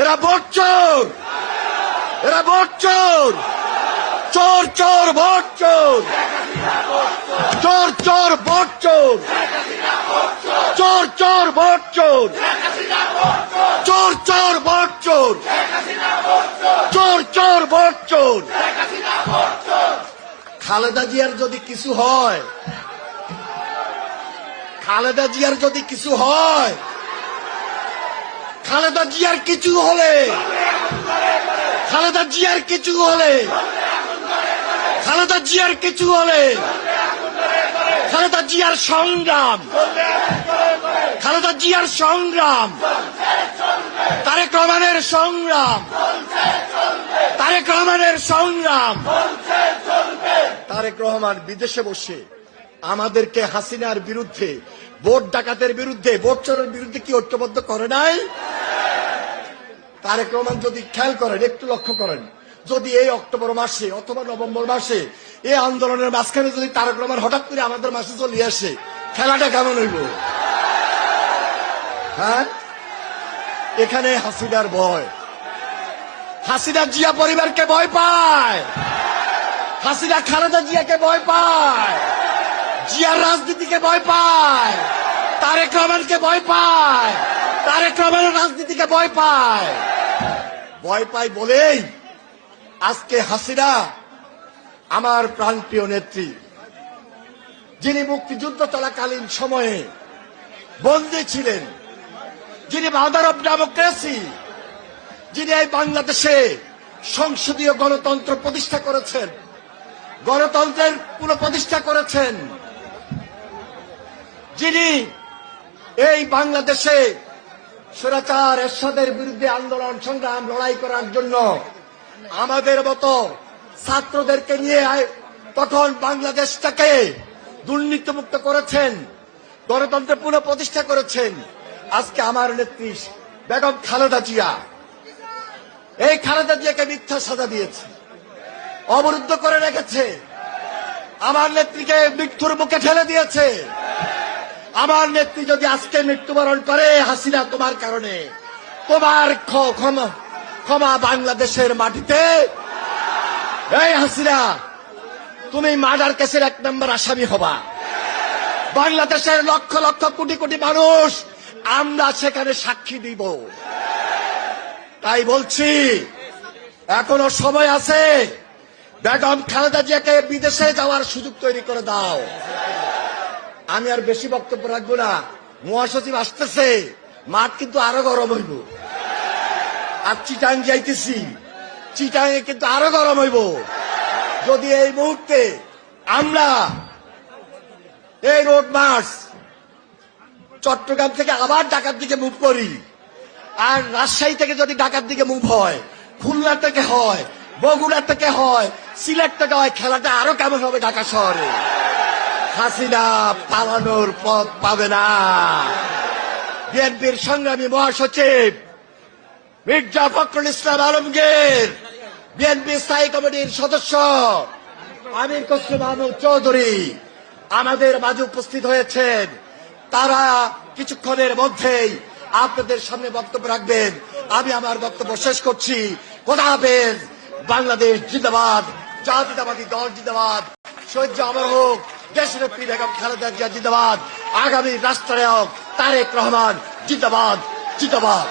এরা ভোট চোর, এরা ভোট চোর, চোর চোর ভোট চোর, চোর চোর ভোট চোর, চোর চোর ভোট চোর, চোর চোর ভোট চোর, চোর চোর ভোট চোর। খালেদা জিয়ার যদি কিছু হয়, খালেদা জিয়ার যদি কিছু হয়, খালেদা জিয়ার কিছু হলে, খালেদা জিয়ার কিছু হলে, খালেদা জিয়ার কিছু হলে, খালেদা জিয়ার সংগ্রাম, খালেদা জিয়ার সংগ্রাম, তারেক রহমানের সংগ্রাম, তারেক রহমানের সংগ্রাম। তারেক রহমান বিদেশে বসে আমাদেরকে হাসিনার বিরুদ্ধে, ভোট ডাকাতের বিরুদ্ধে, ভোট চোরের বিরুদ্ধে কি ঐক্যবদ্ধ করে নাই? তারেক রহমান যদি খেয়াল করেন, একটু লক্ষ্য করেন, যদি এই অক্টোবর মাসে অথবা নভেম্বর মাসে এই আন্দোলনের মাঝখানে যদি তারেক রহমান হঠাৎ করে আমাদের মাসে চলে আসে, খেলাটা কেমন হইব? হ্যাঁ, এখানে হাসিনার ভয়, হাসিনা জিয়া পরিবারকে ভয় পায়, হাসিনা খালেদা জিয়াকে ভয় পায়, জিয়ার রাজনীতিকে ভয় পায়, তারেক রহমানকে ভয় পায়, তারেক রহমানের রাজনীতিকে ভয় পায়। ভয় পায় বলেই আজকে হাসিনা আমার প্রাণপ্রিয় নেত্রী, যিনি মুক্তিযুদ্ধ চলাকালীন সময়ে বন্দী ছিলেন, যিনি মাদার অব ডেমোক্রেসি, যিনি এই বাংলাদেশে সংসদীয় গণতন্ত্র প্রতিষ্ঠা করেছেন, গণতন্ত্রের পুনঃপ্রতিষ্ঠা করেছেন, যিনি এই বাংলাদেশে স্বৈরাচার এরশাদের বিরুদ্ধে আন্দোলন সংগ্রাম লড়াই করার জন্য আমাদের মতো ছাত্রদেরকে নিয়ে তখন বাংলাদেশটাকে দুর্নীতিমুক্ত করেছেন, গণতন্ত্র পুনঃপ্রতিষ্ঠা করেছেন। আজকে আমার নেত্রী বেগম খালেদা জিয়া, এই খালেদা জিয়াকে মিথ্যা সাজা দিয়েছে, অবরুদ্ধ করে রেখেছে, আমার নেত্রীকে মৃত্যুর মুখে ঠেলে দিয়েছে। আমার নেত্রী যদি আজকে মৃত্যুবরণ করে, হাসিনা তোমার কারণে, তোমার ক্ষমা বাংলাদেশের মাটিতে। এই হাসিনা, তুমি মার্ডার কেসের 1 নম্বর আসামি হবা। বাংলাদেশের লক্ষ লক্ষ কোটি কোটি মানুষ আমরা সেখানে সাক্ষী দিব। তাই বলছি, এখনো সময় আছে, বেগম খালেদা জিয়াকে বিদেশে যাওয়ার সুযোগ তৈরি করে দাও। আমি আর বেশি বক্তব্য রাখবো না, মহাসচিব আসতেছে, মাঠ কিন্তু আরো গরম হইব। আর চিটাং যাইতেছি, চিটাঙে কিন্তু আরো গরম হইব। যদি এই মুহূর্তে আমরা এই রোড মার্চ চট্টগ্রাম থেকে আবার ঢাকার দিকে মুভ করি, আর রাজশাহী থেকে যদি ঢাকার দিকে মুভ হয়, খুলনা থেকে হয়, বগুড়া থেকে হয়, সিলেট থেকে হয়, খেলাটা আরো কেমন হবে ঢাকা শহরে। হাসিনা পালানোর পথ পাবে না। বিএনপির সংগ্রামী মহাসচিব মির্জা ফখরুল ইসলাম আলমগীর, বিএনপি স্থায়ী কমিটির সদস্য আমির খসরু মাহমুদ চৌধুরী আমাদের মাঝে উপস্থিত হয়েছেন। তারা কিছুক্ষণের মধ্যেই আপনাদের সামনে বক্তব্য রাখবেন। আমি আমার বক্তব্য শেষ করছি। খোদা হাফেজ। বাংলাদেশ জিন্দাবাদ, জাতীয়তাবাদী দল জিন্দাবাদ, শহীদ অমর হোক দেশনেত্রী বেগম খালেদা জিয়া জিন্দাবাদ, আগামী রাষ্ট্রনায়ক তারেক রহমান জিন্দাবাদ, জিন্দাবাদ।